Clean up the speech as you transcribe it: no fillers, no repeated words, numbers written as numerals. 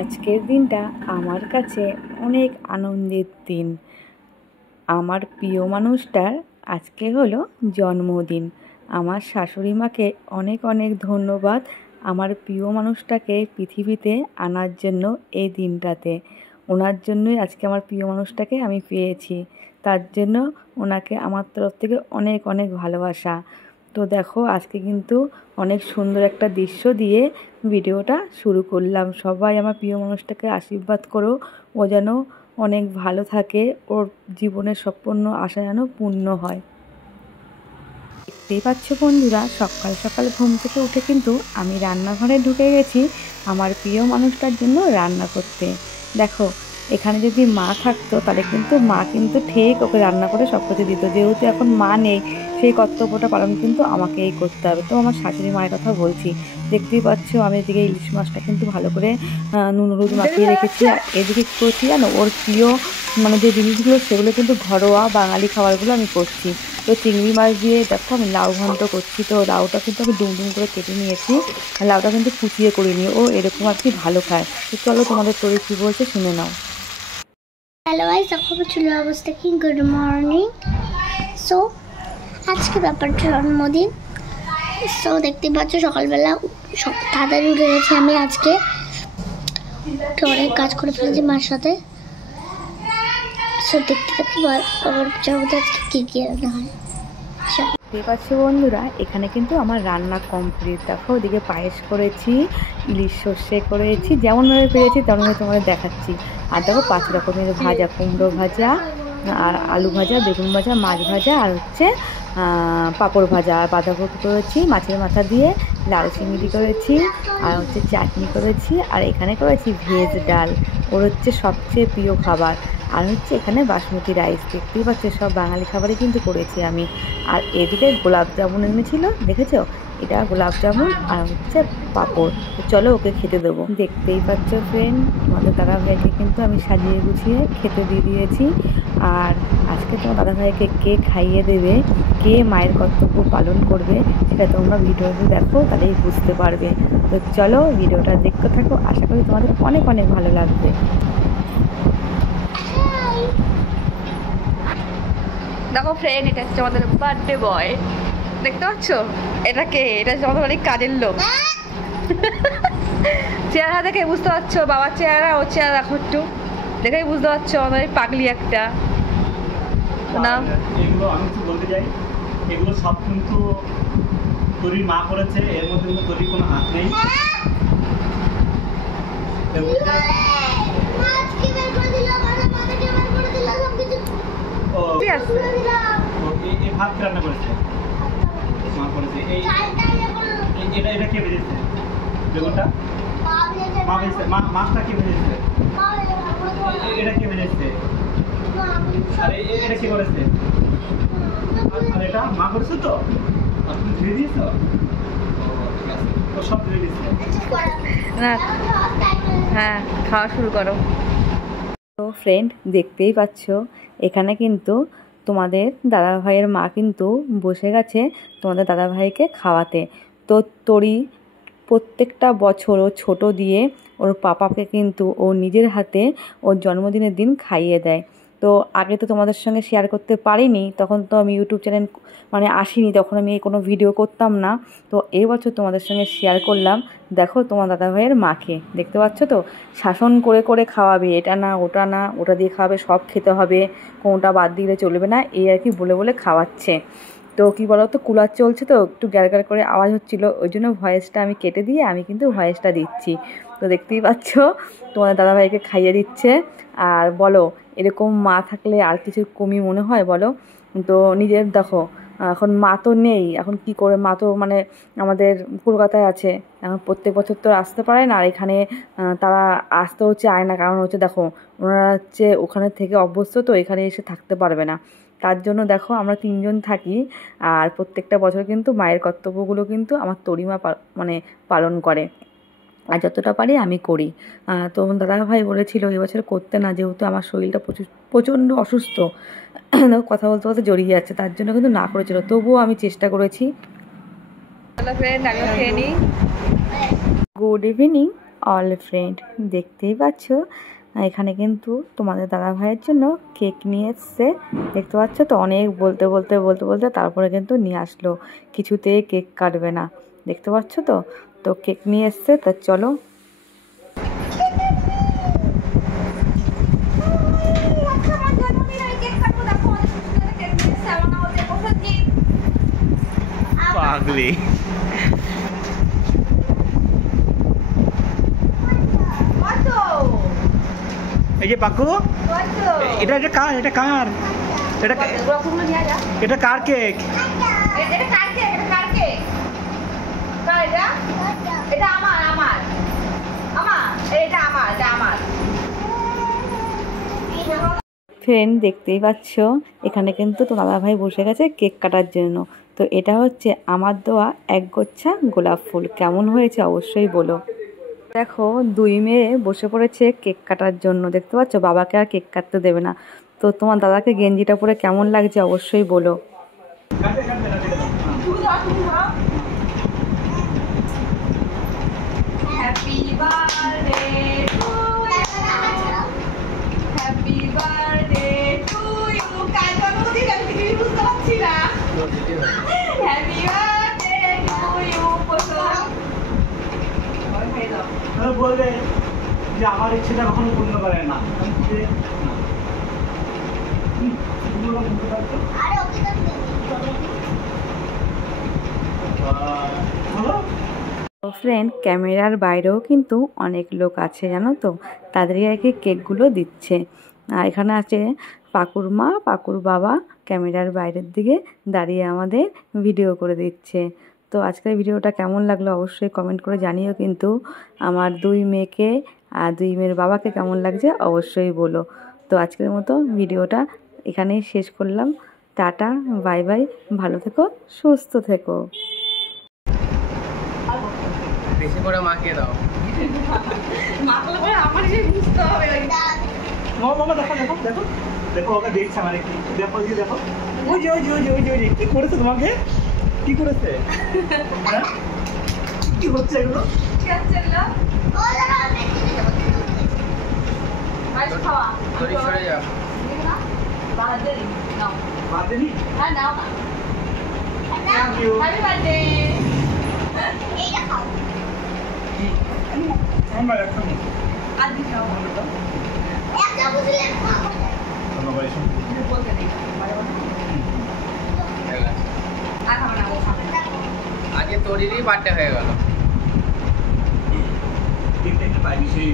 আজকের দিনটা আমার কাছে অনেক আনন্দের দিন। আমার প্রিয় মানুষটার আজকে হলো জন্মদিন। আমার শাশুড়ি মাকে অনেক অনেক ধন্যবাদ আমার প্রিয় মানুষটাকে পৃথিবীতে আনার জন্য এই দিনটাতে। ওনার জন্যই আজকে আমার প্রিয় মানুষটাকে আমি পেয়েছি, তার জন্য ওনাকে আমার তরফ থেকে অনেক অনেক ভালোবাসা। তো দেখো আজকে কিন্তু অনেক সুন্দর একটা দৃশ্য দিয়ে ভিডিওটা শুরু করলাম। সবাই আমার প্রিয় মানুষটাকে আশীর্বাদ করো, ও যেন অনেক ভালো থাকে, ওর জীবনের সম্পূর্ণ আশা যেন পূর্ণ হয়। দেখতেই পাচ্ছ বন্ধুরা, সকাল সকাল ঘুম থেকে উঠে কিন্তু আমি রান্নাঘরে ঢুকে গেছি আমার প্রিয় মানুষটার জন্য রান্না করতে। দেখো এখানে যদি মা থাকতো তাহলে কিন্তু মা কিন্তু ঠিক ওকে রান্না করে সব কিছু দিত, যেহেতু এখন মা নেই সেই কর্তব্যটা পালন কিন্তু আমাকেই করতে হবে। তো আমার শাশুড়ি মায়ের কথা বলছি, দেখতেই পাচ্ছ আমি এদিকে ইলিশ মাছটা কিন্তু ভালো করে নুন হলুদ মাখিয়ে রেখেছি। আর এদিকে কী করছি জানো, ওর প্রিয় যে জিনিসগুলো সেগুলো কিন্তু ঘরোয়া বাঙালি খাবারগুলো আমি করছি। তো চিংড়ি মাছ দিয়ে দেখো আমি লাউ ঘন্ট করছি। তো লাউটা কিন্তু আমি ডুম করে কেটে নিয়েছি, লাউটা কিন্তু কুচিয়ে করিনি, ও এরকম আর কি ভালো খায়। তো চলো তোমাদের তোরে কী বলছে শুনে নাও। হ্যালো গাইস, এখন চলে অবস্থা কি গুড মর্নিং। সো আজকে ব্যাপারটা জন্মদিন। সো দেখতে পাচ্ছ সকালবেলা সব তাড়াতাড়ি উঠে গেছি আমি। আজকে অনেক কাজ করে ফেলেছি মার সাথে। সো দেখতে থাকি বাবার জগতে আজকে কী কী রান্না হয়। দেখতে পাচ্ছ বন্ধুরা, এখানে কিন্তু আমার রান্না কমপ্লিট। দেখো ওদিকে পায়েস করেছি, ইলিশ সর্ষে করেছি, যেমনভাবে পেরেছি তেমনভাবে তোমাদের দেখাচ্ছি। আর দেখো 5 রকমের ভাজা, কুমড়ো ভাজা আর আলু ভাজা, বেগুন ভাজা, মাছ ভাজা আর হচ্ছে পাঁপড় ভাজা। আর বাঁধাকপি করেছি মাছের মাথা দিয়ে, লাউ চিংড়ি করেছি আর হচ্ছে চাটনি করেছি। আর এখানে করেছি ভেজ ডাল, ওর হচ্ছে সবচেয়ে প্রিয় খাবার। আর হচ্ছে এখানে বাসমতি রাইস। দেখতেই পাচ্ছ সব বাঙালি খাবারই কিন্তু করেছি আমি। আর এদিকে গোলাপ জামুন এনেছিল, দেখেছো, এটা গোলাপ জামুন আর হচ্ছে পাঁপড়। তো চলো ওকে খেতে দেবো। দেখতেই পাচ্ছ ফ্রেন্ড, তোমাদের দাদা ভাইকে কিন্তু আমি সাজিয়ে গুছিয়ে খেতে দিয়ে দিয়েছি। আর আজকে তোমার দাদা ভাইকে কে খাইয়ে দেবে, কে মায়ের কর্তব্য পালন করবে, সেটা তোমরা ভিডিওটি দেখো, তাহলেই বুঝতে পারবে। তো চলো ভিডিওটা দেখতে থাকো, আশা করি তোমাদের অনেক অনেক ভালো লাগবে। দেখো ফ্রেন্ড, এটা হচ্ছে আমাদের বার্থডে বয়। দেখতে পাচ্ছ এটা কে? এটা হচ্ছে আমাদের অনেক কাজের লোক। চেহারা দেখে বুঝতে পারছো বাবার চেহারা, ওর চেহারা দেখো একটু দেখেই বুঝতে পারছো আমাদের পাগলি একটা না। এগুলো আমি কিছু বলতে চাই, এগুলো সব কিন্তু তরির মা করেছে, এর মধ্যে কিন্তু তরির কোনো হাত নেই। ভাত রান্না করেছে মা করেছে। এটা কে ভেজেছে? বেগুনটা মা ভেজেছে, মাছটা কে ভেজেছে? এটা কে ভেজেছে? আর এটা কে করেছে? আর এটা মা করেছে। তো তুমি ধুয়ে দিয়েছ? সব ধুয়ে দিয়েছে না, হ্যাঁ খাওয়া শুরু করো। তো ফ্রেন্ড দেখতেই পাচ্ছ এখানে কিন্তু তোমাদের দাদা ভাইয়ের মা কিন্তু বসে গেছে তোমাদের দাদা ভাইকে খাওয়াতে। তো তরি প্রত্যেকটা বছর ও ছোটো দিয়ে ওর পাপাকে কিন্তু ও নিজের হাতে ওর জন্মদিনের দিন খাইয়ে দেয়। তো আগে তো তোমাদের সঙ্গে শেয়ার করতে পারিনি, তখন তো আমি ইউটিউব চ্যানেল আসিনি, তখন আমি কোনো ভিডিও করতাম না। তো এই বছর তোমাদের সঙ্গে শেয়ার করলাম। দেখো তোমার দাদা ভাইয়ের মাকে দেখতে পাচ্ছ তো, শাসন করে করে খাওয়াবে, এটা না ওটা না, ওটা দিয়ে খাওয়াবে, সব খেতে হবে, কোনটা বাদ দিলে চলবে না, এই আর কি বলে বলে খাওয়াচ্ছে। তো কী বলো তো, কুলার চলছে তো একটু গ্যার গ্যার করে আওয়াজ হচ্ছিলো, ওই জন্য ভয়েসটা আমি কেটে দিয়ে আমি কিন্তু ভয়েসটা দিচ্ছি। তো দেখতেই পাচ্ছ তোমাদের দাদাভাইকে খাইয়ে দিচ্ছে। আর বলো এরকম মা থাকলে আর কিছু কমই মনে হয় বলো? তো নিজের দেখো এখন মা তো নেই, এখন কি করে, মা তো আমাদের কলকাতায় আছে, এখন প্রত্যেক বছর তো আসতে পারে না। আর এখানে তারা আসতেও চায় না, কারণ হচ্ছে দেখো ওনারা হচ্ছে ওখানে থেকে অভ্যস্ত, তো এখানে এসে থাকতে পারবে না। তার জন্য দেখো আমরা 3 জন থাকি। আর প্রত্যেকটা বছর কিন্তু মায়ের কর্তব্যগুলো কিন্তু আমার তরিমা পালন করে, আর যতটা পারি আমি করি। তো দাদাভাই বলেছিল এবছর করতে না, যেহেতু আমার শরীরটা প্রচণ্ড অসুস্থ, কথা বলতে বলতে জড়িয়ে যাচ্ছে, তার জন্য কিন্তু না করেছিল, তবুও আমি চেষ্টা করেছি। ফ্রেন্ড আমিও খেয়ে নিই। Good evening. অল ফ্রেন্ড, দেখতেই পাচ্ছ এখানে কিন্তু তোমাদের দাদা ভাইয়ের জন্য কেক নিয়ে এসছে। দেখতে পাচ্ছ তো, অনেক বলতে বলতে বলতে বলতে তারপরে কিন্তু নিয়ে আসলো, কিছুতেই কেক কাটবে না। দেখতে পাচ্ছ তো, তো কেক নিয়ে এসছে। তা চলো পাগলি। এই যে পাকু, এটা এটা কার? এটা কার? এটা এটা কার কেক? ফ্রেন্ড, দেখতেই পাচ্ছ এখানে কিন্তু তোমার দাদা ভাই বসে গেছে কেক কাটার জন্য। তো এটা হচ্ছে আমার দেওয়া একগুচ্ছা গোলাপ ফুল। কেমন হয়েছে অবশ্যই বলো। দেখো, দুই মেয়ে বসে পড়েছে কেক কাটার জন্য। দেখতে পাচ্ছ, বাবাকে আর কেক কাটতে দেবে না। তো তোমার দাদাকে গেঞ্জিটা পরে কেমন লাগছে অবশ্যই বলো। Happy birthday to happy birthday to you. কাল জন্মদিন, আমি কিছুই বুঝতে পারছি না। Happy birthday to you. বলবে যে আমার ইচ্ছেটা কখনো পূর্ণ করে না। ফ্রেন্ড, ক্যামেরার বাইরেও কিন্তু অনেক লোক আছে জানো তো, তাদেরই আর কি কেকগুলো দিচ্ছে। আর এখানে আছে পাকুর মা, পাকুর বাবা ক্যামেরার বাইরের দিকে দাঁড়িয়ে আমাদের ভিডিও করে দিচ্ছে। তো আজকের ভিডিওটা কেমন লাগলো অবশ্যই কমেন্ট করে জানিও। কিন্তু আমার দুই মেয়েকে আর দুই মেয়ের বাবাকে কেমন লাগছে অবশ্যই বলো। তো আজকের মতো ভিডিওটা এখানেই শেষ করলাম। টাটা, বাই বাই, ভালো থেকো, সুস্থ থেকো। বেশি করে মাখিয়ে দাও। মাখলে পরে আমার যে বুঝতে হবে। মামা দেখো দেখো দেখো দেখো, ওকে দেখছে মানে কি, দেখো যে দেখো, ওই যে ওই যে ওই যে ওই যে ওই যে কি করেছে তোমাকে, কি করেছে, হ্যাঁ কি হচ্ছে এগুলো? সরি সরে যাও। বাদেনি থ্যাংক ইউ। আমরা একদম ধন্যবাদ। আজকে তোরই বার্থডে হয়ে গেল। দেখতে পাইনি সেই